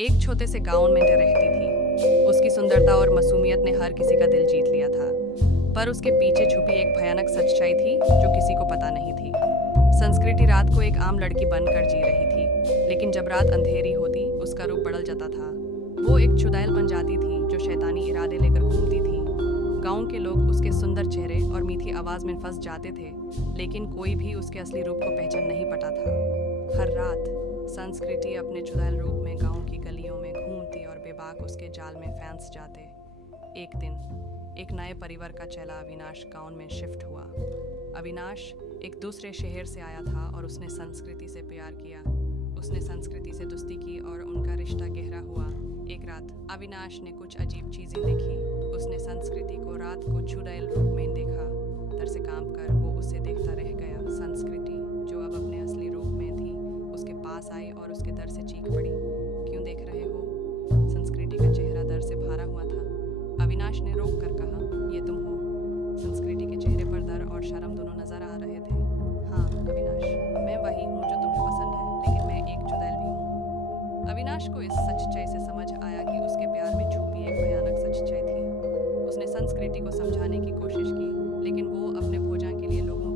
एक छोटे से गांव में रहती थी। उसकी सुंदरता और मासूमियत ने हर किसी का दिल जीत लिया था, पर उसके पीछे छुपी एक भयानक सच्चाई थी जो किसी को पता नहीं थी। संस्कृति रात को एक आम लड़की बनकर जी रही थी, लेकिन जब रात अंधेरी होती उसका रूप बदल जाता था। वो एक चुड़ैल बन जाती थी जो शैतानी इरादे लेकर घूमती थी। गांव के लोग उसके सुंदर चेहरे और मीठी आवाज में फंस जाते थे, लेकिन कोई भी उसके असली रूप को पहचान नहीं पाता था। हर रात संस्कृति अपने चुड़ैल रूप में गांव की गलियों में घूमती और बेबाक उसके जाल में फंस जाते। एक दिन एक नए परिवार का चेला अविनाश गांव में शिफ्ट हुआ। अविनाश एक दूसरे शहर से आया था और उसने संस्कृति से प्यार किया। उसने संस्कृति से दोस्ती की और उनका रिश्ता गहरा हुआ। एक रात अविनाश ने कुछ अजीब चीजें देखी। उसने संस्कृति को रात को चुड़ैल रूप में देखा। डर से कांप कर वो उसे देखता रह गया। संस्कृति, जो अब अपने असली रूप में थी, उसके पास आई और उसके डर से चीख पड़ी, क्यों देख रहे हो? संस्कृति का चेहरा डर से भरा हुआ था। अविनाश ने रोक कर कहा, ये तुम हो? संस्कृति के चेहरे पर डर और शर्म दोनों नजर आ रहे थे। हाँ अविनाश, मैं वही हूँ जो तुम्हें पसंद है, लेकिन मैं एक चुड़ैल भी हूँ। अविनाश को इस सच्चाई से समझ आया कि उसके प्यार में छुपी एक भयानक सच्चाई थी। उसने संस्कृति को समझाने की कोशिश की, लेकिन वो अपने भोजन के लिए लोगों